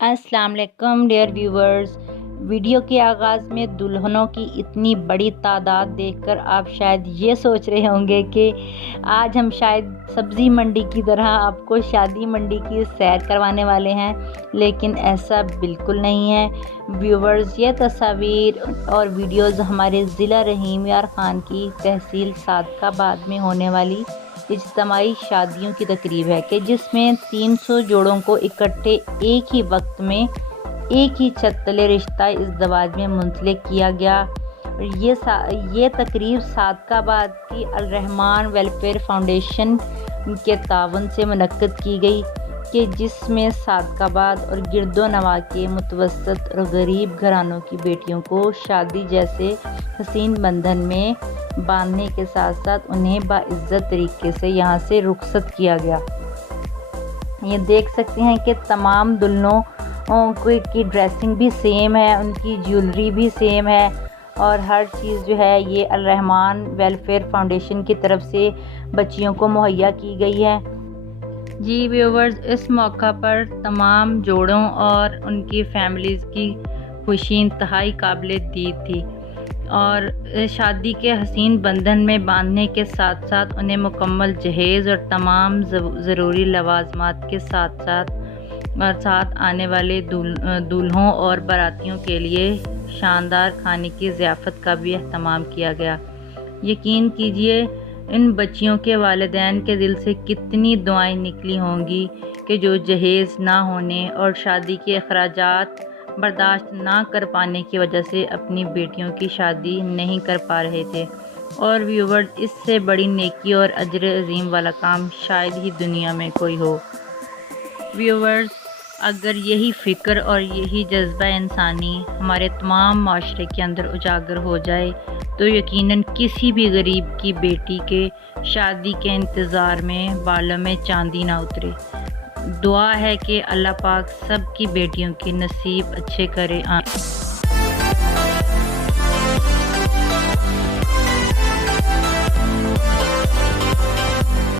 السلام علیکم dear viewers, video کے آغاز میں دلہنوں کی اتنی بڑی تعداد دیکھ کر آپ شاید یہ سوچ رہے ہوں گے کہ آج ہم شاید سبزی منڈی کی طرح آپ کو شادی منڈی کی سیر کروانے والے ہیں، لیکن ایسا بالکل نہیں ہے ویورز۔ یہ تصاویر اور ویڈیوز ہمارے ضلع رحیم یار خان کی تحصیل صادق آباد میں ہونے والی اجتماعی شادیوں کی تقریب ہے کہ جس میں 300 جوڑوں کو اکٹھے ایک ہی وقت میں ایک ہی چھت تلے رشتہ ازدواج میں منسلک کیا گیا۔ یہ تقریب صادق آباد کی الرحمان ویلفیئر فاؤنڈیشن کے تعاون سے منعقد کی گئی کہ جس میں صادق آباد اور گرد و نواح کے متوسط اور غریب گھرانوں کی بیٹیوں کو شادی جیسے حسین بندھن میں باندھنے کے ساتھ ساتھ انہیں باعزت طریقے سے یہاں سے رخصت کیا گیا۔ یہ دیکھ سکتے ہیں کہ تمام دلہنوں کی ڈریسنگ بھی سیم ہے، ان کی جیولری بھی سیم ہے اور ہر چیز جو ہے یہ الرحمان ویلفیئر فاؤنڈیشن کی طرف سے بچیوں کو مہیا کی گئی ہے۔ جی ویورز، اس موقع پر تمام جوڑوں اور ان کی فیملیز کی خوشی انتہائی قابل دید تھی اور شادی کے حسین بندھن میں باندھنے کے ساتھ ساتھ انہیں مکمل جہیز اور تمام ضروری لوازمات کے ساتھ آنے والے دولہوں اور باراتیوں کے لیے شاندار کھانے کی ضیافت کا بھی اہتمام کیا گیا۔ یقین کیجئے ان بچیوں کے والدین کے دل سے کتنی دعائیں نکلی ہوں گی کہ جو جہیز نہ ہونے اور شادی کے اخراجات برداشت نہ کر پانے کی وجہ سے اپنی بیٹیوں کی شادی نہیں کر پا رہے تھے۔ اور ویورز، اس سے بڑی نیکی اور اجر عظیم والا کام شاید ہی دنیا میں کوئی ہو۔ ویورز، اگر یہی فکر اور یہی جذبہ انسانی ہمارے تمام معاشرے کے اندر اجاگر ہو جائے تو یقیناً کسی بھی غریب کی بیٹی کے شادی کے انتظار میں بالوں میں چاندی نہ اترے۔ دعا ہے کہ اللہ پاک سب کی بیٹیوں کے نصیب اچھے کرے۔